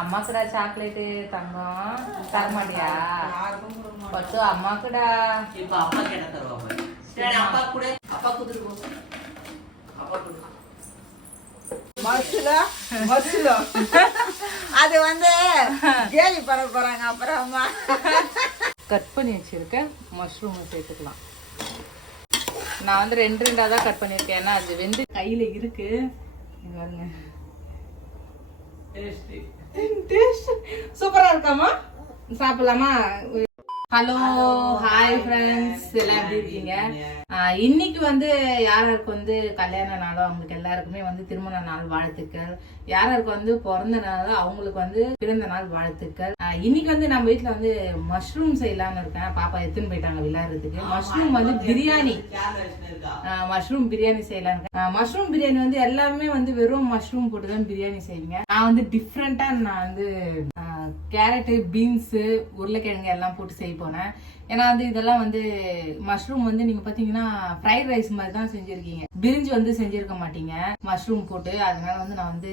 அம்மாக்குடா chocolate தங்கம். இப்ப அப்பா கேட்ட தருவா பாரு சரி அப்பா கூட அப்பா கொடு மசுலா மசுலா. அது வந்து கேலி பண்ண போறாங்க அப்புறமா. கட் பண்ணி வச்சிருக்கேன். மஷ்ரூம் சேர்த்துக்கலாம். நான் வந்து ரெண்டு ரெண்டாக தான் கட் பண்ணியிருக்கேன். ஏன்னா அது வெந்து கையில் இருக்கு. இங்க பாருங்க. சூப்பரா இருக்காமா சாப்பிடலாமா? ஹலோ ஹாய் ஃப்ரெண்ட்ஸ் எல்லாம் எப்படி இருக்கீங்க? இன்னைக்கு வந்து யாராருக்கு வந்து கல்யாண நாளோ அவங்களுக்கு எல்லாருக்குமே வந்து திருமண நாள் வாழ்த்துக்கள். யாராருக்கு வந்து பிறந்த நாளோ அவங்களுக்கு வந்து பிறந்த நாள் வாழ்த்துக்கள். இன்னைக்கு வந்து நம்ம வீட்ல வந்து மஷ்ரூம் செய்யலாம்னு இருக்கேன். பாப்பா எடுத்துன்னு போயிட்டாங்க விளையாடுறதுக்கு. மஷ்ரூம் வந்து பிரியாணி. மஷ்ரூம் பிரியாணி செய்யலாம் மஷ்ரூம் பிரியாணி வந்து எல்லாமே வந்து வெறும் மஷ்ரூம் போட்டு தான் பிரியாணி செய்வீங்க. நான் வந்து டிஃப்ரெண்டா நான் வந்து கேரட்டு பீன்ஸு உருளைக்கிழங்கு எல்லாம் போட்டு செய்ய போனேன். ஏன்னா வந்து இதெல்லாம் வந்து மஷ்ரூம் வந்து நீங்க பாத்தீங்கன்னா ஃப்ரைட் ரைஸ் மாதிரி தான் செஞ்சிருக்கீங்க. பிரிஞ்சு வந்து செஞ்சிருக்க மாட்டீங்க. மஷ்ரூம் போட்டு அதனால வந்து நான் வந்து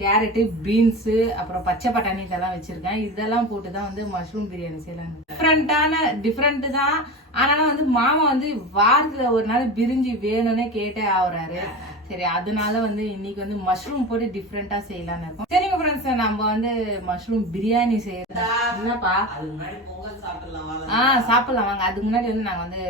கேரட்டு பீன்ஸு அப்புறம் பச்சை பட்டாணி இதெல்லாம் வச்சிருக்கேன். இதெல்லாம் போட்டு தான் வந்து மஷ்ரூம் பிரியாணி செய்யலாம் டிஃப்ரெண்டான டிஃப்ரெண்ட் தான். ஆனாலும் வந்து மாமா வந்து வாரத்துல ஒரு நாள் பிரிஞ்சு வேணும்னே கேட்டே ஆகுறாரு சரி அதனால வந்து இன்னைக்கு வந்து மஷ்ரூம் போட்டு டிஃப்ரெண்டா இருக்கும். சரி சரிங்க ஃப்ரெண்ட்ஸ் நம்ம வந்து மஷ்ரூம் பிரியாணி செய்யறோம் என்னப்பா? அது முன்னாடி சாப்பிடலாம் வாங்க ஆ சாப்பிடலாம் வாங்க. அதுக்கு முன்னாடி வந்து நாங்க வந்து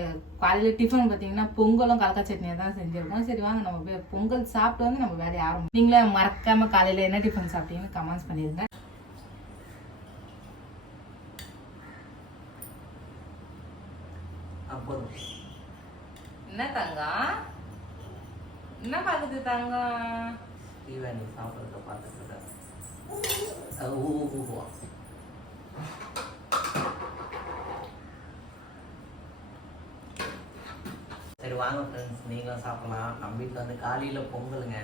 காலையில டிஃபன் பாத்தீங்கன்னா பொங்கலும் கலக்கா சட்னியும் தான் செஞ்சிருக்கோம். சரி வாங்க நம்ம போய் பொங்கல் சாப்பிட்டு வந்து நம்ம வேலையை ஆரம்பம் நீங்களே மறக்காம காலையில என்ன டிஃபன் சாப்பிட்டீங்கன்னு கமெண்ட்ஸ் பண்ணிடுங்க என்ன தங்கம் என்ன பாக்குது தங்கம் தீவானி சாப்பிட்றத பார்த்துட்டு இருக்காரு. அஹ் ஊ ஊ ஊ. சரி வாங்க ஃப்ரெண்ட்ஸ் நீங்களும் சாப்பிடலாம். நம்ம வீட்டில் வந்து காலையில் பொங்கலுங்க.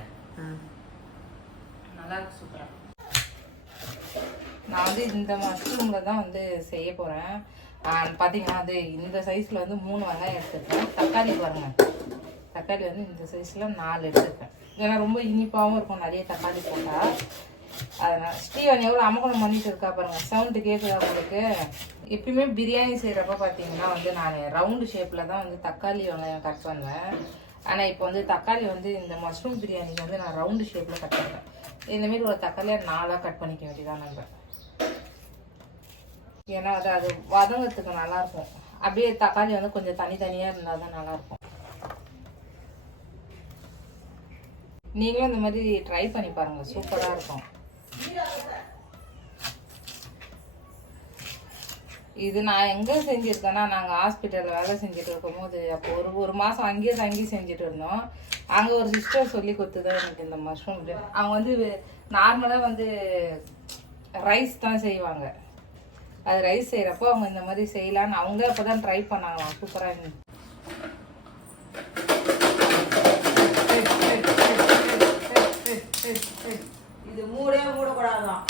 நல்லா இருக்கு சூப்பரா நான் வந்து இந்த மஷ்ரூம்ல தான் வந்து செய்ய போறேன். ஆஹ் பாத்தீங்கன்னா அது இந்த சைஸ்ல வந்து மூணு வெங்காயம் எடுத்துருக்கேன். தக்காளி பாருங்க. தக்காளி வந்து இந்த சைஸ்ல நாலு எடுத்துருக்கேன். ஏன்னா ரொம்ப இனிப்பாவும் இருக்கும் நிறைய தக்காளி போட்டா. அதனால் ஸ்ரீவன் எவ்வளோ அமகலம் பண்ணிட்டு இருக்கா பாருங்க. சவுண்டு கேட்குதா உங்களுக்கு? எப்பயுமே பிரியாணி செய்கிறப்ப பார்த்தீங்கன்னா வந்து நான் ரவுண்டு ஷேப்பில் தான் வந்து தக்காளி வெங்காயம் கட் பண்ணுவேன். ஆனால் இப்போ வந்து தக்காளி வந்து இந்த மஷ்ரூம் பிரியாணிக்கு வந்து நான் ரவுண்டு ஷேப்பில் கட் பண்ணுறேன் இந்தமாரி ஒரு தக்காளியை நாலாக கட் பண்ணிக்க வேண்டியதான் நம்ம ஏன்னா அது அது வதங்கிறதுக்கு நல்லாயிருக்கும். அப்படியே தக்காளி வந்து கொஞ்சம் தனித்தனியாக இருந்தால் தான் நல்லாயிருக்கும். நீங்களும் இந்த மாதிரி ட்ரை பண்ணி பாருங்கள் சூப்பராக இருக்கும். இது நான் எங்கே செஞ்சுருக்கேன்னா நாங்கள் ஹாஸ்பிட்டலில் வேலை செஞ்சுட்டு இருக்கும்போது அப்போ ஒரு ஒரு மாதம் அங்கேயே தங்கி செஞ்சுட்டு இருந்தோம் அங்கே ஒரு சிஸ்டர் சொல்லி கொடுத்து தான் எனக்கு இந்த மஷ்ரூம் அவங்க வந்து நார்மலாக வந்து ரைஸ் தான் செய்வாங்க. அது ரைஸ் செய்கிறப்போ அவங்க இந்த மாதிரி செய்யலான்னு அவங்க அப்போ தான் ட்ரை பண்ணாங்களாம் சூப்பராக இருந்துச்சு. இது மூடவே மூடக்கூடாதான்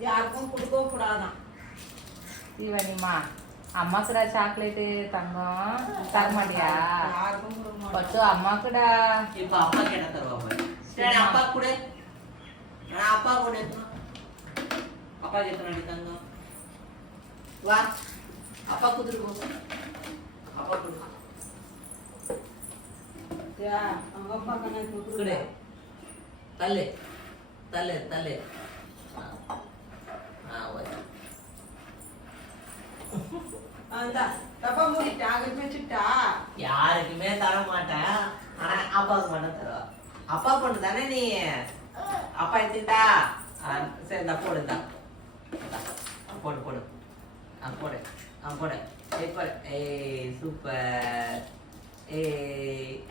யாருக்கும் கொடுக்கவும் கூடாதான் தீவானிம்மா அம்மாக்குடா சாக்லேட்டு தங்கம் கொடுக்க மாட்டேன். பட்டு அம்மாக்குடா. இப்போ அப்பா கேட்ட தருவா பாரு. சரி அப்பா கூட நான் அப்பா கூட அப்பா எத்தனை தங்கம்? வா அப்பா போ. அப்பா கொடு. தள்ளு. தள்ளு தள்ளு. ஆ. ஆ ஓகே ஆ, இந்தா, டப்பா மூடிட்டா, அங்க வச்சுட்டா. யாருக்குமே தர மாட்டேன் ஆனா அப்பாவுக்கு மட்டும் தருவா. அப்பா பொண்ணு தானே நீ? அப்பா எடுத்துக்கிட்டா? சரி இந்த போடு. ஆ, போடு போடு. ஆ போடு. ஆ போடு. ஏய் போடு. ஏய் சூப்பர். ஏய்.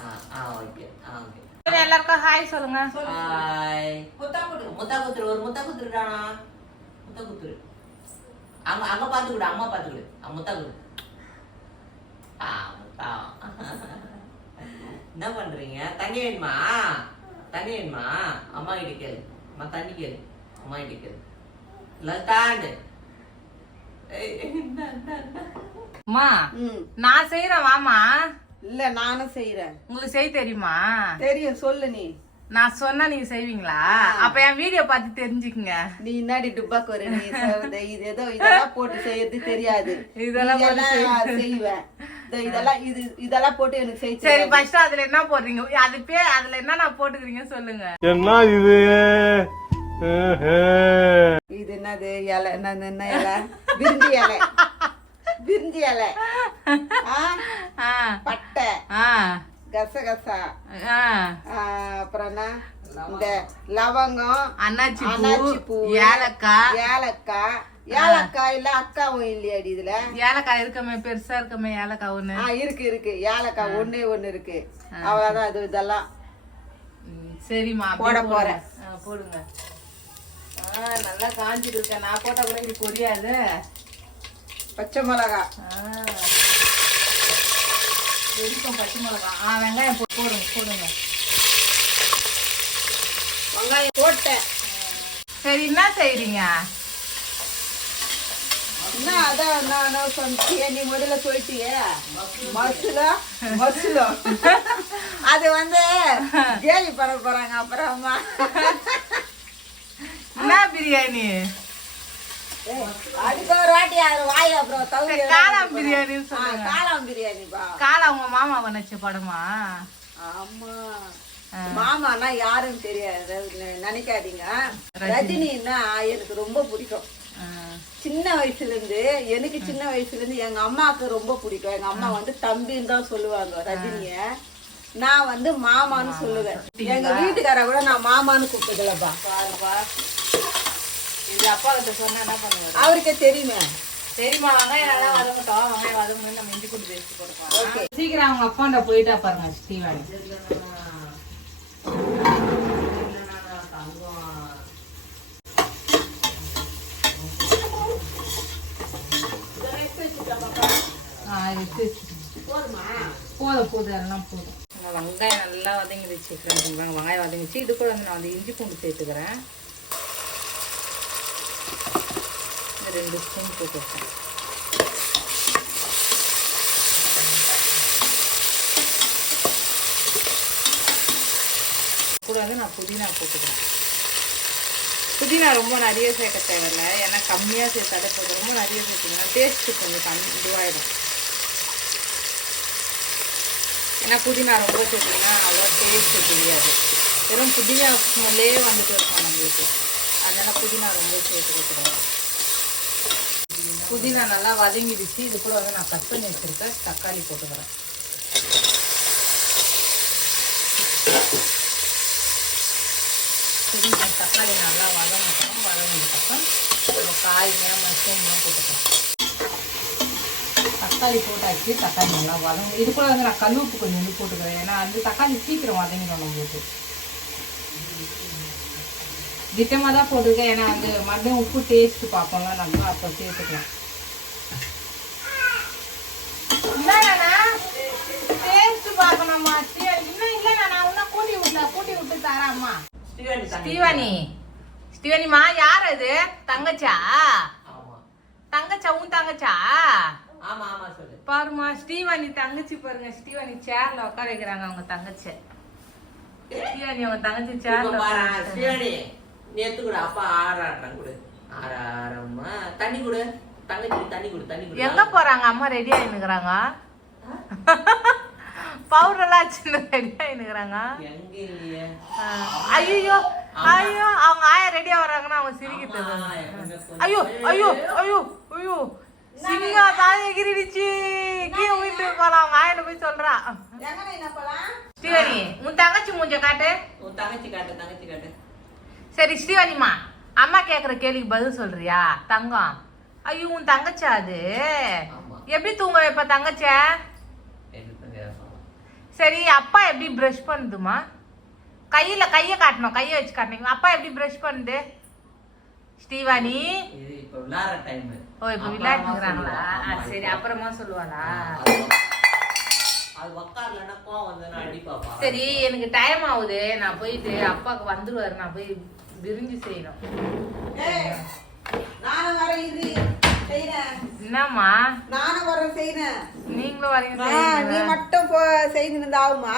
ஆ ஆ ஓகே. ஆ ஓகே. எல்லாருக்கும் ஹாய் சொல்லுங்க. ஹாய். முத்தா கொடு. முத்தா குத்துரு ஒரு முத்தா குத்துருடா. முத்தா குத்துரு. அங்க அங்க பாத்துக்கிடு அம்மா பாத்துக்கிடு முத்தா குடு. ஆ முத்தா. என்ன பண்றீங்க? தண்ணி வேணுமா? தண்ணி வேணுமா? அம்மா கிட்ட கேளு. அம்மா தண்ணி கேளு. அம்மா கிட்ட கேளு. லதாண்டு. அம்மா நான் செய்யறேன் வாமா இல்ல நானும் செய்யறேன் உங்களுக்கு செய்ய தெரியுமா? தெரியும் சொல்லு நீ. நான் சொன்னா நீங்க செய்வீங்களா? அப்ப என் வீடியோ பார்த்து தெரிஞ்சுக்குங்க. நீ இன்னாடி டுப்பாக்கு வர? நீ இது ஏதோ இதெல்லாம் போட்டு செய்யறது தெரியாது. இதெல்லாம் செய்வேன். இதோ இதெல்லாம் இது இதெல்லாம் போட்டு எனக்கு செய்ய சரி ஃபர்ஸ்ட் அதுல என்ன போடுறீங்க? அது பே அதுல என்ன நான் போட்டுக்கிறீங்க சொல்லுங்க. என்ன இது? இது என்னது? இலை. என்னது என்ன இலை? விரிஞ்சி இலை. விரிஞ்சி இலை. பட்டை. கசகசா அப்புறம் இந்த லவங்கம் அன்னாச்சி அன்னாச்சி பூ ஏலக்காய். ஏலக்காய். ஏலக்காய் இல்ல அக்காவும் இல்லையாடி இதுல. ஏலக்காய் இருக்கமே பெருசா இருக்கமே ஏலக்காய் ஒண்ணு? ஆ இருக்கு இருக்கு. ஏலக்காய் ஒண்ணே ஒண்ணு இருக்கு. அவ்வளவுதான் இது இதெல்லாம். சரிம்மா போட போறேன். போடுங்க. நல்லா காஞ்சிட்டு இருக்கேன் நான் போட்டா கூட இது பொரியாது. பச்சை மிளகா ஆ. வெடிக்கும் பச்சை மிளகா. ஆ வெங்காயம் போடுங்க போடுங்க. வெங்காயம் போட்டேன். சரி என்ன செய்றீங்க? என்ன அதான் நான் சொன்னியே நீ முதல்ல சொல்லிட்டியே? மசுலா மசுலோ அது வந்து கேலி பண்ண போறாங்க அப்புறமா. என்ன பிரியாணி? அதுக்கு ஒரு வாட்டி அது வாய் அப்புறம் தவிர காளான் சொல்லுங்க. காளான் பிரியாணிப்பா காளை உங்க மாமா பண்ணச்ச படமா? ஆமா. மாமானா யாருன்னு தெரியாது. நினைக்காதீங்க. ரஜினின்னா எனக்கு ரொம்ப பிடிக்கும். சின்ன வயசுல இருந்து எனக்கு சின்ன வயசுல இருந்து எங்க அம்மாவுக்கு ரொம்ப பிடிக்கும். எங்க அம்மா வந்து தம்பின்னு தான் சொல்லுவாங்க ரஜினிய. நான் வந்து மாமான்னு சொல்லுவேன். எங்க வீட்டுக்கார கூட நான் மாமான்னு கூப்பிட்டதில்லப்பா. பாருப்பா. இது அப்பா கிட்ட சொன்னா என்ன பண்ணுவாரு? அவருக்கே தெரியுமே. சரிம்மா வெங்காயம் நல்லா வதங்கட்டும் வெங்காயம் வதங்கணும் நம்ம இஞ்சி கூட்டு பேசி சீக்கிரம் அவங்க அப்பாண்ட போயிட்டா பாருங்க ஸ்டீவன் போதும்? போதும் எல்லாம் போதும். வெங்காயம் நல்லா வதங்கிடுச்சு ஃப்ரெண்ட்ஸ் வெங்காயம் வதங்கிச்சு. இது கூட வந்து நான் வந்து இஞ்சி பூண்டு சேர்த்துக்கிறேன். ரெண்டு ஸ்பூன் போட்டுருக்கேன். கூட வந்து நான் புதினா போட்டுக்கிறேன். புதினா ரொம்ப நிறைய சேர்க்க தேவையில்ல. ஏன்னா கம்மியாக சேர்த்தாலே போதும். ரொம்ப நிறைய சேர்த்துக்கணும் டேஸ்ட்டு கொஞ்சம் கம்மி இதுவாகிடும் ஏன்னா புதினா ரொம்ப சேர்த்திங்கன்னா அவ்வளோ டேஸ்ட்டு தெரியாது. வெறும் புதினா ஸ்மெல்லே வந்துட்டு இருக்கும் நம்மளுக்கு. அதனால் புதினா ரொம்ப சேர்த்துக்கூடாது புதினா நல்லா வதங்கிடுச்சு. இது கூட வந்து நான் கட் பண்ணி வச்சுருக்கேன். தக்காளி போட்டுக்கிறேன் சரி தக்காளி நல்லா வதங்கட்டும். வதங்கினதுக்கப்புறம் நம்ம காய்ங்க மஷ்ரூம்லாம் போட்டுக்கலாம். தக்காளி போட்டாச்சு. தக்காளி நல்லா வதங்க இது கூட வந்து நான் கல்லுப்பு கொஞ்சம் வந்து போட்டுக்கிறேன். ஏன்னா அந்த தக்காளி சீக்கிரம் வதங்கிடும் நம்மளுக்கு. திட்டமாக தான் போட்டுருக்கேன். ஏன்னா வந்து மறுபடியும் உப்பு டேஸ்ட்டு பார்ப்போம்ல நம்ம அப்போ சேர்த்துக்கலாம் டேஸ்ட் பார்க்கணும்மா இன்னும் இல்லை நான் இன்னும் கூட்டி விட்டல ஸ்ரீவாணி தண்ணி. ஸ்டீவனி. ஸ்டீவனிமா யார் அது? தங்கச்சா? தங்கச்சா உன் தங்கச்சா? ஆமா ஆமா சொல்லு. பாருமா ஸ்டீவானி தங்கச்சி பாருங்க. ஸ்டீவானி சேர்ல உட்கார வைக்கிறாங்க அவங்க தங்கச்சி. ஸ்டீவானி அவங்க தங்கச்சி சேர்ல பாரு உட்கார வச்சிருக்காங்க. ஸ்ரீவாணி நீ எடுத்து கொடு அப்பா ஆறாடுறான் கொடு. ஆறாரம்மா தண்ணி கொடு. தங்கச்சி தண்ணி கொடு தண்ணி கொடு. எங்க போறாங்க? அம்மா ரெடி ஆயினுக்குறாங்க பவுடர் எல்லாம் வச்சு ரெடி ஆயினுக்குறாங்க எங்க இல்லையே? ஐயோ ஐயோ அவங்க ஆயா ரெடியா வர்றாங்கன்னா அவங்க கொஞ்சம் ஐயோ ஐயோ ஐயோ ஐயோ. சிங்கா தான் எகிரிடுச்சு கீழே விட்டு போலாம். அவங்க ஆயிட்ட போய் சொல்றா. ஸ்ரீவாணி உன் தங்கச்சி மூஞ்ச காட்டு. உன் தங்கச்சி காட்டு தங்கச்சி காட்டு. சரி ஸ்ரீவாணிமா அம்மா கேக்குற கேள்விக்கு பதில் சொல்றியா? தங்கம். ஐயோ உன் தங்கச்சா அது. எப்படி தூங்க வைப்ப தங்கச்ச. சரி அப்பா எப்படி ப்ரஷ் பண்ணுதுமா? கையில கைய காட்டணும் கைய வச்சு காட்டணும். அப்பா எப்படி ப்ரஷ் பண்ணுது? ஸ்ரீவாணி? ஓ இப்ப விளையாட்டுங்கிறாங்களா சரி அப்புறமா சொல்லுவாளா? சரி எனக்கு டைம் ஆகுது. நான் போயிட்டு அப்பாவுக்கு வந்துருவாரு. நான் போய் விரிஞ்சு செய்யணும். என்னம்மா? நானும் வரேன் செய்யறேன் நீ நீங்களும் வரீங்க நீ மட்டும் போ செய்து இருந்தா ஆகுமா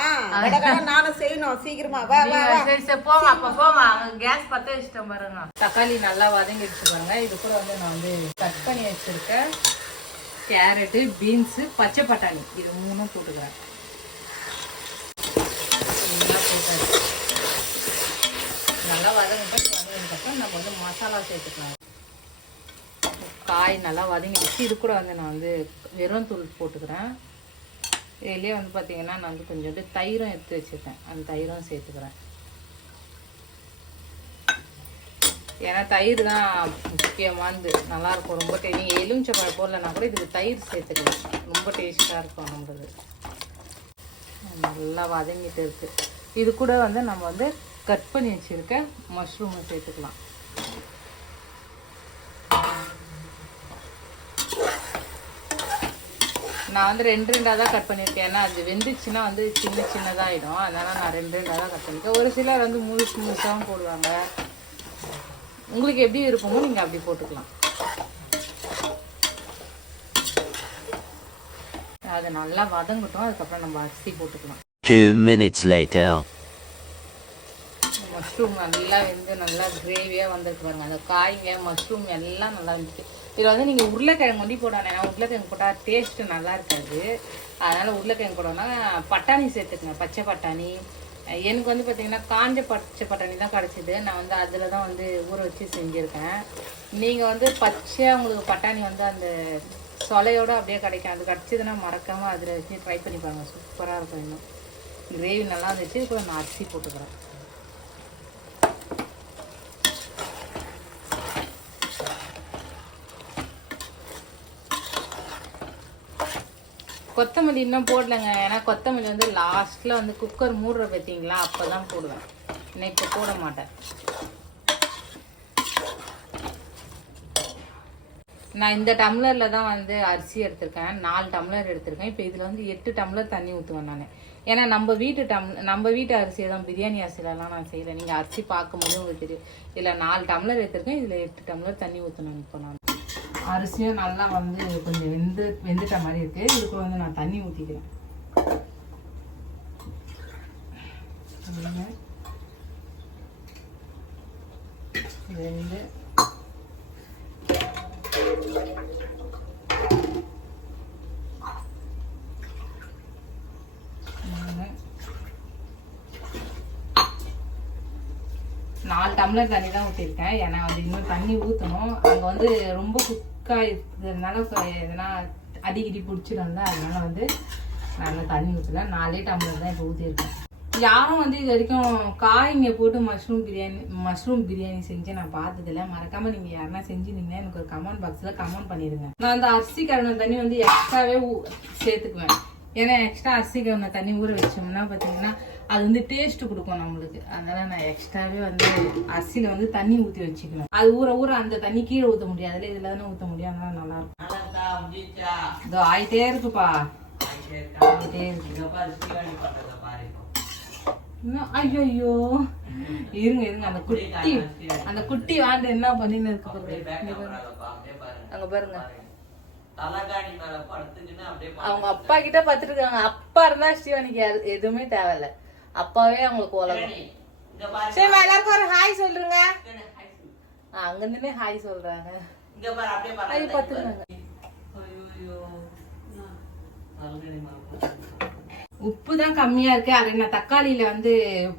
நானும் செய்யணும் சீக்கிரமா. வா வா சரி சரி போங்க அப்ப போங்க அங்க கேஸ் பத்த வச்சுட்டேன் பாருங்க. தக்காளி நல்லா வதங்கிடுச்சு பாருங்க. இது கூட வந்து நான் வந்து கட் பண்ணி வச்சிருக்கேன். கேரட்டு பீன்ஸு பச்சை பட்டாணி. இது மூணும் போட்டுக்கிறேன். நல்லா வதங்கிட்டு வதங்கினதுக்கப்புறம் நம்ம வந்து மசாலா சேர்த்துக்கலாம். காய் நல்லா வதங்கிடுச்சு இது கூட வந்து நான் வந்து வெறும் தூள் போட்டுக்கிறேன். இதுலேயே வந்து பார்த்திங்கன்னா நான் வந்து கொஞ்சோண்டு தயிரும் எடுத்து வச்சுருக்கேன். அந்த தயிரும் சேர்த்துக்கிறேன். ஏன்னா தயிர் தான் முக்கியமானது. நல்லாயிருக்கும் ரொம்ப டே நீங்கள் எலுமிச்சை போடலன்னா கூட இதுக்கு தயிர் சேர்த்துக்கலாம். ரொம்ப டேஸ்ட்டாக இருக்கும் நம்மளது. நல்லா வதங்கிட்டு இருக்குது இது கூட வந்து நம்ம வந்து கட் பண்ணி வச்சுருக்க மஷ்ரூமை சேர்த்துக்கலாம். நான் வந்து ரெண்டு ரெண்டாக தான் கட் பண்ணியிருக்கேன். ஏன்னா அது வெந்துச்சுன்னா வந்து சின்ன சின்னதாகிடும் அதனால நான் ரெண்டு ரெண்டாக தான் கட் பண்ணியிருக்கேன். ஒரு சிலர் வந்து முழுசு முழுசாகவும் போடுவாங்க. உங்களுக்கு எப்படி இருக்குமோ நீங்கள் அப்படி போட்டுக்கலாம். அது நல்லா வதங்கட்டும். அதுக்கப்புறம் நம்ம அரிசி போட்டுக்கலாம். Two minutes later. மஷ்ரூம் நல்லா வெந்து நல்லா கிரேவியாக வந்திருக்கு பாருங்க. அந்த காய்ங்க மஷ்ரூம் எல்லாம் நல்லா இருந்துச்சு இதில் வந்து நீங்கள் உருளைக்கிழங்கு ஒண்டி போடணும் ஏன்னா உருளைக்கிழங்கு போட்டால் டேஸ்ட்டு நல்லா இருக்காது. அதனால் உருளைக்கிழங்கு போடணும்னா பட்டாணி சேர்த்துக்கங்க பச்சை பட்டாணி. எனக்கு வந்து பார்த்தீங்கன்னா காஞ்ச பச்சை பட்டாணி தான் கிடச்சிது. நான் வந்து அதில் தான் வந்து ஊற வச்சு செஞ்சுருக்கேன். நீங்கள் வந்து பச்சையாக உங்களுக்கு பட்டாணி வந்து அந்த சொலையோடு அப்படியே கிடைக்கும். அது கிடச்சிதுன்னா மறக்காமல் அதில் வச்சு ட்ரை பண்ணி பாருங்கள் சூப்பராக இருக்கும் இன்னும். கிரேவி நல்லா இருந்துச்சு. இப்போ நான் அரிசி போட்டுக்கிறேன். கொத்தமல்லி இன்னும் போடலைங்க. ஏன்னா கொத்தமல்லி வந்து லாஸ்ட்டில் வந்து குக்கர் மூடுற பார்த்தீங்களா அப்போ தான் போடுவேன். இன்னும் இப்போ போட மாட்டேன். நான் இந்த டம்ளரில் தான் வந்து அரிசி எடுத்திருக்கேன். நாலு டம்ளர் எடுத்திருக்கேன். இப்போ இதில் வந்து எட்டு டம்ளர் தண்ணி ஊற்றுவேன் நான். ஏன்னா நம்ம வீட்டு டம் நம்ம வீட்டு அரிசியை தான் பிரியாணி அரிசியிலலாம் நான் செய்யலை நீங்கள் அரிசி பார்க்கும்போது உங்களுக்கு தெரியும். இதில் நாலு டம்ளர் எடுத்திருக்கேன். இதில் எட்டு டம்ளர் தண்ணி ஊற்றணும் இப்போ நான். அரிசியும் நல்லா வந்து கொஞ்சம் வெந்து வெந்துட்ட மாதிரி இருக்கு. இதுக்கு வந்து நான் தண்ணி ஊற்றிக்கிறேன் நாலு டம்ளர் தண்ணி தான் ஊற்றிருக்கேன் ஏன்னா வந்து இன்னும் தண்ணி ஊற்றணும் அங்கே வந்து ரொம்ப திக்காக இருக்கிறதுனால எதனா அடிக்கடி பிடிச்சிடும்ல அதனால வந்து நான் தண்ணி ஊற்றல நாலே டம்ளர் தான் இப்போ ஊற்றிருக்கேன் யாரும் வந்து இது வரைக்கும் காய்ங்க போட்டு மஷ்ரூம் பிரியாணி மஷ்ரூம் பிரியாணி செஞ்சு நான் பார்த்ததில்ல. மறக்காம நீங்கள் யாருன்னா செஞ்சுருந்தீங்கன்னா எனக்கு ஒரு கமெண்ட் பாக்ஸில் கமெண்ட் பண்ணிடுங்க நான் அந்த அரிசி கழுவின தண்ணி வந்து எக்ஸ்ட்ராவே சேர்த்துக்குவேன். ஏன்னா எக்ஸ்ட்ரா அரிசி கழுவின தண்ணி ஊற வச்சோம்னா பார்த்தீங்கன்னா அது வந்து டேஸ்ட் கொடுக்கும் நம்மளுக்கு. அதனால நான் எக்ஸ்ட்ராவே வந்து அரிசியில வந்து தண்ணி ஊற்றி வச்சுக்கணும். அது ஊற ஊற அந்த தண்ணி கீழே ஊற்ற முடியாதுல இதில் தானே ஊற்ற முடியும். அதனால நல்லா இருக்கும். இதோ ஆயிட்டே இருக்குப்பா. ஆயிட்டே இருக்கா? இன்னும் ஐயோ இருங்க இருங்க. அந்த குட்டி அந்த குட்டி வாண்டு என்ன பண்ணின்னு இருக்கு. அங்க பாருங்க. அவங்க அப்பா கிட்ட பார்த்துருக்காங்க அப்பா இருந்தா ஸ்ரீவாணிக்கு அது எதுவுமே தேவையில்ல. அப்பாவே அவங்களுக்கு உலகம். சரி, இங்க பாரு. சரி எல்லாருக்கும் ஒரு ஹாய் சொல்லுங்க. அங்க இருந்துனே ஹாய் சொல்றாங்க. உப்பு தான் கம்மியா இருக்கு. அது நான் தக்காளியில வந்து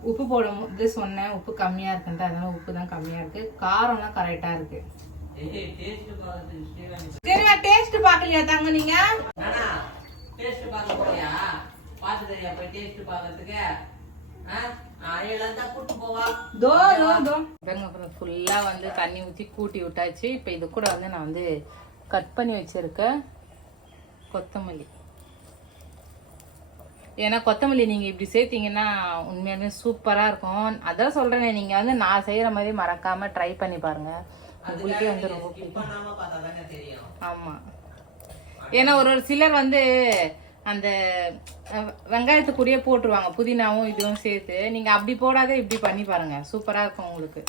உப்பு போடும்போது சொன்னேன். உப்பு கம்மியா இருக்குன்ட்டு அதனால உப்பு தான் கம்மியா இருக்கு. காரம்லாம் கரெக்டா இருக்கு. ஏய், taste பார்க்கறதுக்கு ஸ்ரீவாணி சரி நான் டேஸ்ட் பாக்கலையா தாங்க நீங்க? நானா? டேஸ்ட் பார்க்க போறியா? பார்த்து தெரியா போய் டேஸ்ட் பார்க்கறதுக்கு? ஆ அறையெல்லாம் தான் கூட்டு போவா. தோ தோ தோ. பாருங்க அப்புறம் ஃபுல்லா வந்து தண்ணி ஊத்தி கூட்டி விட்டாச்சு. இப்போ இது கூட வந்து நான் வந்து கட் பண்ணி வச்சிருக்க கொத்தமல்லி. ஏன்னா கொத்தமல்லி நீங்க இப்படி சேர்த்தீங்கன்னா உண்மையாலுமே சூப்பரா இருக்கும். அதான் சொல்றேனே நீங்க வந்து நான் செய்யற மாதிரி மறக்காம ட்ரை பண்ணி பாருங்க. உங்களுக்கே வந்து ரொம்ப ஸ்கிப் பண்ணாம பார்த்தா தானே தெரியும். ஆமா. ஏன்னா ஒரு ஒரு சிலர் வந்து அந்த வெங்காயத்து கூடயே போட்டுருவாங்க. புதினாவும் இதுவும் சேர்த்து. நீங்க அப்படி போடாத இப்படி பண்ணி பாருங்க. சூப்பரா இருக்கும் உங்களுக்கு.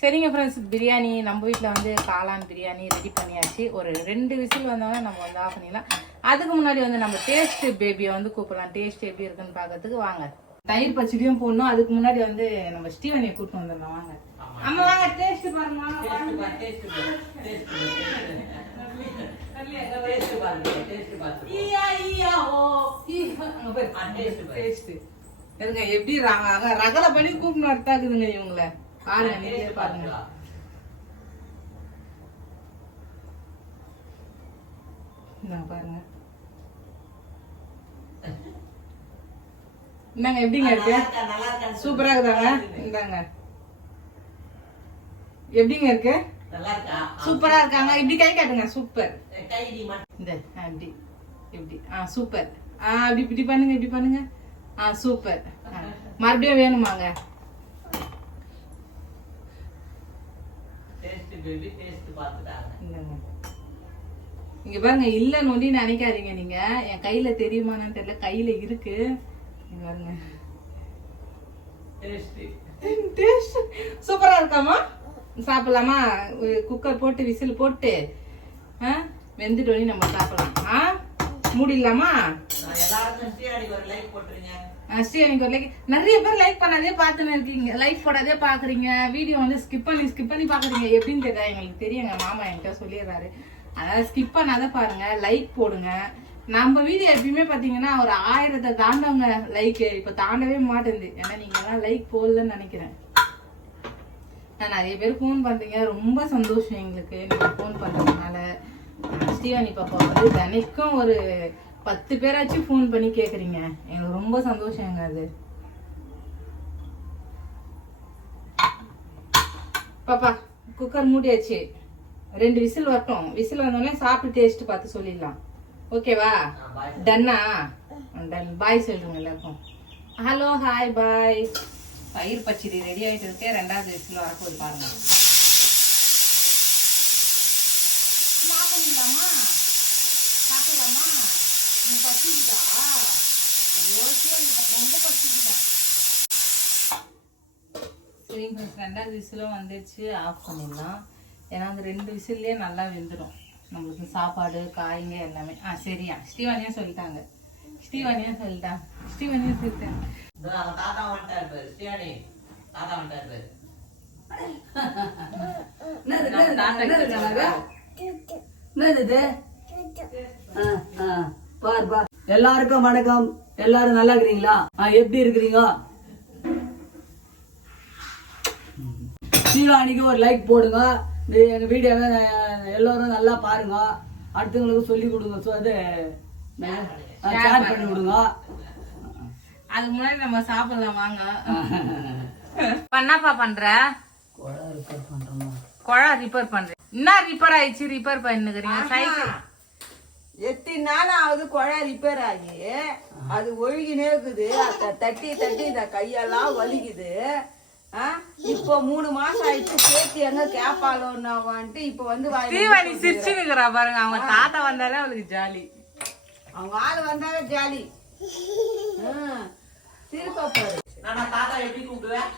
சரிங்க ஃப்ரெண்ட்ஸ் பிரியாணி நம்ம வீட்டில் வந்து காளான் பிரியாணி ரெடி பண்ணியாச்சு. ஒரு ரெண்டு விசில் வந்தோடனே நம்ம வந்து ஆஃப் பண்ணிடலாம். அதுக்கு முன்னாடி வந்து நம்ம டேஸ்ட் பேபியை வந்து கூப்பிடலாம். டேஸ்ட் எப்படி இருக்குன்னு பார்க்கறதுக்கு வாங்க. தயிர் பச்சடியும் போடணும். அதுக்கு முன்னாடி வந்து நம்ம ஸ்டீவனை கூப்பிட்டு வந்துடலாம். வாங்க. அம்மா வாங்க டேஸ்ட் பாருங்க வாங்க, இருங்க எப்படி ரக- ரக- பண்ணி கூப்பிட்டு வரத்தாக்குதுங்க இவங்கள பாருங்க நீங்களே பாருங்க இந்தாங்க பாருங்க இந்தாங்க எப்படிங்க இருக்கு சூப்பரா இருக்குதாங்க? இந்தாங்க. எப்படிங்க இருக்கு? சூப்பரா இருக்காங்க. இப்படி கை காட்டுங்க. சூப்பர். இந்த ஆ, இப்படி ஆ சூப்பர். ஆ அப்படி இப்படி பண்ணுங்க இப்படி பண்ணுங்க. ஆ சூப்பர். மறுபடியும் வேணுமாங்க. இங்க பாருங்க இல்லன்னு ஒண்டி நினைக்காதீங்க நீங்க. என் கையில தெரியுமான்னு தெரியல. கையில இருக்கு. பாருங்க. சூப்பரா இருக்காமா சாப்பிடலாமா? குக்கர் போட்டு விசில் போட்டு ஆ? வெந்துட்டு நம்ம சாப்பிடலாம். ஆ? மூடிடலாமா? ஒரு லைக் ஸ்ரீ எனக்கு ஒரு லைக் நிறைய பேர் லைக் பண்ணாதே பார்த்துன்னு இருக்கீங்க. லைக் போடாதே பார்க்குறீங்க. வீடியோ வந்து ஸ்கிப் பண்ணி ஸ்கிப் பண்ணி பார்க்குறீங்க. எப்படின்னு தெரியல எங்களுக்கு தெரியுங்க. மாமா என்கிட்ட சொல்லிடுறாரு. அதனால் ஸ்கிப் பண்ணாத பாருங்க. லைக் போடுங்க. நம்ம வீடியோ எப்பயுமே பார்த்தீங்கன்னா ஒரு ஆயிரத்தை தாண்டவங்க லைக்கு இப்போ தாண்டவே மாட்டேங்குது. ஏன்னா நீங்கள்லாம் லைக் போடலன்னு நினைக்கிறேன். நான் நிறைய பேர் ஃபோன் பண்றீங்க ரொம்ப சந்தோஷம் எங்களுக்கு. நீங்க ஃபோன் பண்றதுனால அஹ் ஸ்ரீவாணி பாப்பா வந்து தினைக்கும் ஒரு பத்து பேராச்சும் ஃபோன் பண்ணி கேக்குறீங்க. எனக்கு ரொம்ப சந்தோஷங்க அது. பாப்பா குக்கர் மூடியாச்சு. ரெண்டு விசில் வரட்டும். விசில் வந்தோடனே சாப்பிட்டு டேஸ்ட் பார்த்து சொல்லிடலாம். ஓகேவா டன்னா டன் பாய் சொல்லுங்க எல்லாருக்கும். ஹலோ ஹாய் பாய் பயிர் பச்சடி ரெடி ஆயிட்டு இருக்கு. ரெண்டாவது விசில் வரப்போகுது பாருங்க. சாப்பிடலாமா? சாப்பிடலாமா? பசிக்குதா? எனக்கு ரொம்ப சரிங்க ரெண்டாவது விசிலும் வந்துடுச்சு ஆஃப் பண்ணிடலாம். ஏன்னா அந்த ரெண்டு விசில்லே நல்லா வெந்துடும் நம்மளுக்கு சாப்பாடு காய்ங்க எல்லாமே. ஆ சரியா. ஸ்ரீவானியா சொல்லிட்டாங்க. ஸ்ரீவானியா சொல்லிட்டாங்க ஸ்ரீவானியா சொல்லிட்டாங்க அவங்க தாத்தா வந்துட்டாரு பாரு. ஸ்ரீஹரி தாத்தா வந்துட்டாரு பாரு. எல்லாருக்கும் வணக்கம். எல்லாரும் நல்லா இருக்கிறீங்களா? எப்படி இருக்கிறீங்க? சீராணிக்கு ஒரு லைக் போடுங்க. எங்க வீடியோவை எல்லாரும் நல்லா பாருங்க. அடுத்தவங்களுக்கு சொல்லி கொடுங்க. ஷேர் பண்ணி விடுங்க அதுக்கு முன்னாடி நம்ம சாப்பிடலாம் வாங்க. என்னப்பா பண்ற? குழா ரிப்பேர் பண்றோமா குழா ரிப்பேர் பண்றேன் என்ன ரிப்பேர் ஆயிடுச்சு? ரிப்பேர் பண்ணுகிறீங்க சைக்கிள் எத்தனை நாள் ஆகுது குழாய் ரிப்பேர் ஆகி அது ஒழுகினே இருக்குது அத தட்டி தட்டி இந்த கையெல்லாம் வலிக்குது. ஆ? இப்போ மூணு மாசம் ஆயிடுச்சு. சேர்த்து எங்க கேப்பாளோன்னு வந்துட்டு இப்போ வந்து வாயில ஸ்ரீவாணி சிரிச்சு நிக்கிறா பாருங்க. அவங்க தாத்தா வந்தாலே அவளுக்கு ஜாலி. அவங்க ஆள் வந்தாவே ஜாலி. ஆ. சிரிப்பா பாரு நான் தாத்தா எப்படி கூப்பிடுவேன்?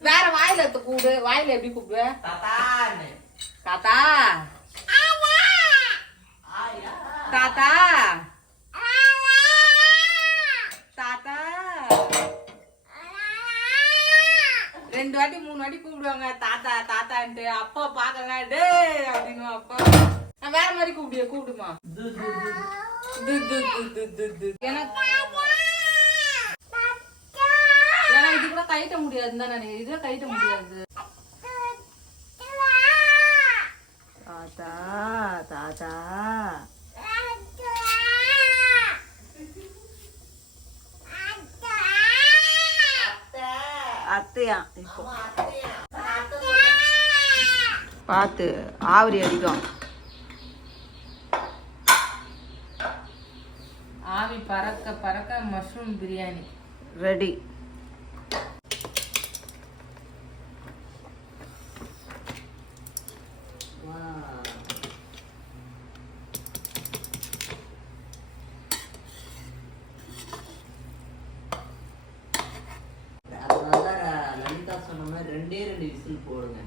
வேற வாயில எடுத்து கூடு வாயில எப்படி கூப்பிடுவ? தாத்தான்னு. தாத்தா. ஆயா. தாத்தா. தாத்தா. ரெண்டு வாட்டி மூணு வாட்டி கூப்பிடுவாங்க. தாத்தா தாத்தான்ட்டு. அப்பா பாக்கங்க டே அப்படின்னு அப்பா. நான் வேற மாதிரி கூப்பிடுவே கூப்பிடுமா? ஏன்னா இது கூட தான் நினைக்கிறேன் இதுல கைட்ட முடியாது. தாத்தா தாத்தா. அத்தையா இப்போ. பார்த்து ஆவரி அடிக்கும் பறக்க பறக்க மஷ்ரூம் பிரியாணி ரெடி ரெண்டே ரெண்டு விசில் போடுங்க.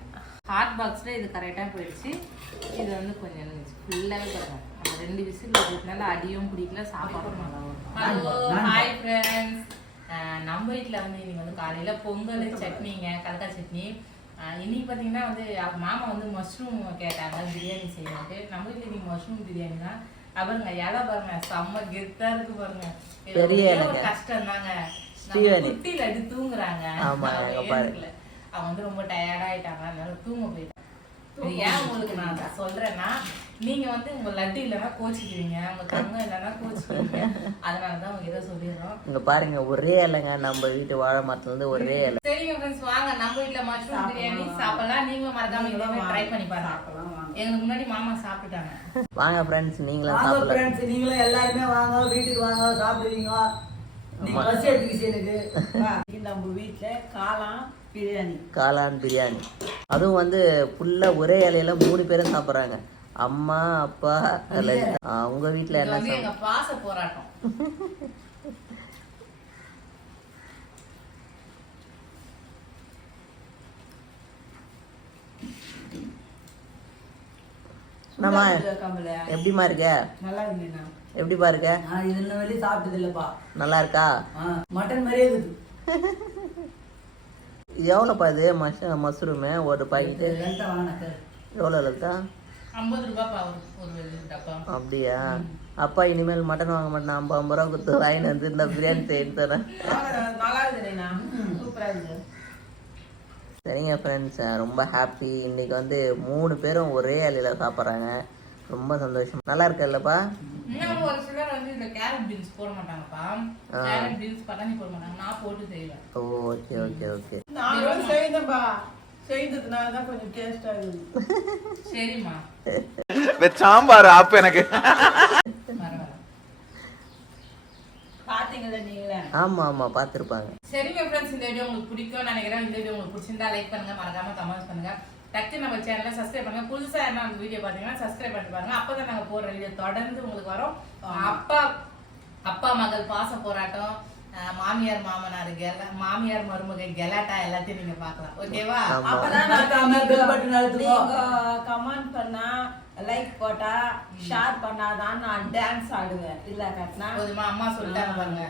ஹாட் பாக்ஸில் இது கரெக்டாக போயிடுச்சு. இது வந்து கொஞ்சம் ஃபுல்லாகவே நம்ம ரெண்டு விசில் இருக்கிறதுனால அடியும் பிடிக்கல சாப்பாடும் நல்லா ஹலோ ஹாய் ஃப்ரெண்ட்ஸ் நம்ம வீட்டில் வந்து இன்னைக்கு வந்து காலையில் பொங்கல் சட்னிங்க கடலை சட்னி. இன்னைக்கு பார்த்தீங்கன்னா வந்து மாமா வந்து மஷ்ரூம் கேட்டாங்க பிரியாணி செய்யணுட்டு நம்ம வீட்டில் இன்னைக்கு மஷ்ரூம் பிரியாணி தான். பாருங்க இலை பாருங்க செம்ம கெத்தா இருக்கு பாருங்க. ஒரே. கஷ்டம் தாங்க. குட்டியில் அடி தூங்குறாங்க. அவங்க வந்து ரொம்ப டயர்ட் ஆயிட்டாங்க. அதனால தூங்க போயிட்டாங்க இது ஏன் உங்களுக்கு நான் சொல்றேன்னா நீங்க வந்து உங்க லட்டு இல்லைன்னா கோச்சிக்கிறீங்க உங்க தங்கம் இல்லைன்னா கோச்சிக்கிறீங்க. அதனால தான் உங்க இதை சொல்லிடுறோம். இங்க பாருங்க ஒரே இலைங்க. நம்ம வீட்டு வாழை மரத்துல இருந்து ஒரே இலை. சரிங்க ஃப்ரெண்ட்ஸ் வாங்க. நம்ம வீட்ல மஷ்ரூம் பிரியாணி சாப்பிடலாம். நீங்களும் மறக்காம இதே ட்ரை பண்ணி பாருங்க. எங்களுக்கு முன்னாடி மாமா சாப்பிட்டுட்டாங்க. வாங்க ஃப்ரெண்ட்ஸ் நீங்களும் வாங்க சாப்பிடலாம். ஃப்ரெண்ட்ஸ் நீங்களும் எல்லாருமே வாங்க. வீட்டுக்கு வாங்க. சாப்பிடுவீங்க. நீங்க பஸ் எடுத்துக்கிச்சு எனக்கு நம்ம வீட்டுல காளான் பிரியாணி காளான் பிரியாணி அதுவும் வந்து ஃபுல்லா ஒரே இலையில மூணு பேரும் சாப்பிடுறாங்க. அம்மா அப்பா உங்க இது என்ன பாச போராட்டம். நம்ம எப்படிமா இருக்க? நல்லா இருந்தீங்கன்னா எப்படிப்பா இருக்க? நான் இது இன்ன வரையும் சாப்பிட்டது இல்லப்பா நல்லா இருக்கா? மட்டன் மாதிரியே இருக்குது. எவ்வளோப்பா இது? மஷ மஷ்ரூமு ஒரு பாக்கெட்டு? எவ்வளோ லலிதா? ஐம்பது ரூபாய்ப்பா ஒரு ஒரு டப்பா. அப்படியா? அப்பா இனிமேல் மட்டன் வாங்க மாட்டேன். ஐம்பது ஐம்பது ரூபா கொடுத்து வாங்கிட்டு வந்து இந்த பிரியாணி செய்து தரேன். சரிங்க ஃப்ரெண்ட்ஸ் ரொம்ப ஹாப்பி இன்னைக்கு வந்து மூணு பேரும் ஒரே இலையில சாப்பிட்றாங்க. ரொம்ப சந்தோஷம். நல்லா இருக்குல்லப்பா? இன்னும் ஒரு சிலர் வந்து இந்த கேரட் பீன்ஸ் போட மாட்டாங்கப்பா. கேரட் பீன்ஸ் பட்டாணி போட மாட்டாங்க. நான் போட்டு செய்வேன். ஓ ஓகே ஓகே ஓகே நாங்களும் செய்தோம்பா செய்ததுனால தான் கொஞ்சம் டேஸ்டா இருக்குது சரிம்மா. சாம்பார் ஆப்பு எனக்கு. பாத்தீங்களா நீங்களே? ஆமாம் ஆமாம் பார்த்துருப்பாங்க சரிங்க ஃப்ரெண்ட்ஸ் இந்த வீடியோ உங்களுக்கு பிடிக்கும் நினைக்கிறேன். இந்த வீடியோ உங்களுக்கு பிடிச்சிருந்தா லைக் பண்ணுங்க மறக்காம கமெண்ட் பண்ணுங்க. டக்கு நம்ம சேனலை சப்ஸ்கிரைப் பண்ணுங்க. புதுசா என்ன அந்த வீடியோ பாத்தீங்கன்னா சப்ஸ்கிரைப் பண்ணி பாருங்க. அப்பதான் நாங்க போடுற வீடியோ தொடர்ந்து உங்களுக்கு வரும். அப்பா அப்பா மகள் பாச போராட்டம். மாமியார் மாமனார் கெல மாமியார் மருமக கெலாட்டா எல்லாத்தையும் நீங்க பார்க்கலாம். ஓகேவா? அப்பதான் கமெண்ட் பண்ணா லைக் போட்டா ஷேர் பண்ணாதான் நான் டான்ஸ் ஆடுவேன். இல்ல கட்னா போதுமா? அம்மா சொல்லிட்டாங்க பாருங்க.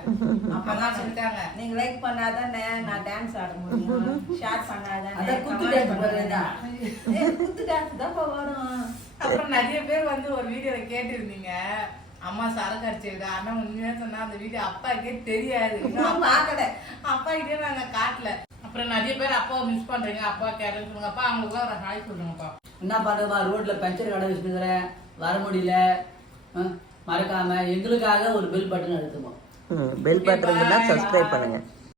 அம்மா சொல்லிட்டாங்க. நீங்க லைக் பண்ணாதான் நான் டான்ஸ் ஆட முடியும். ஷேர் பண்ணாதான் குத்து போடுறதா? குத்து டான்ஸ் தான் வரும். அப்புறம் நிறைய பேர் வந்து ஒரு வீடியோல கேட்டிருந்தீங்க. அம்மா சரக்கு அடிச்சிருக்கா ஆனா உண்மையா சொன்னா அந்த வீடியோ அப்பாக்கே தெரியாது. இன்னும் பார்க்கல. அப்பா கிட்டே நாங்க காட்டல. அப்புறம் நிறைய பேர் அப்பாவை மிஸ் பண்றீங்க அப்பா கேரளா சொல்லுங்க. அப்பா அவங்களுக்குலாம் ஒரு ஹாய் சொல்லுங்கப்பா. என்ன பண்றதுமா ரோட்ல பஞ்சர் கடை வச்சுக்கிறேன் வர முடியல. ஆ, மறக்காம எங்களுக்காக ஒரு பெல் பட்டன் அழுத்துவோம். பெல் பட்டன் சப்ஸ்கிரைப் பண்ணுங்க.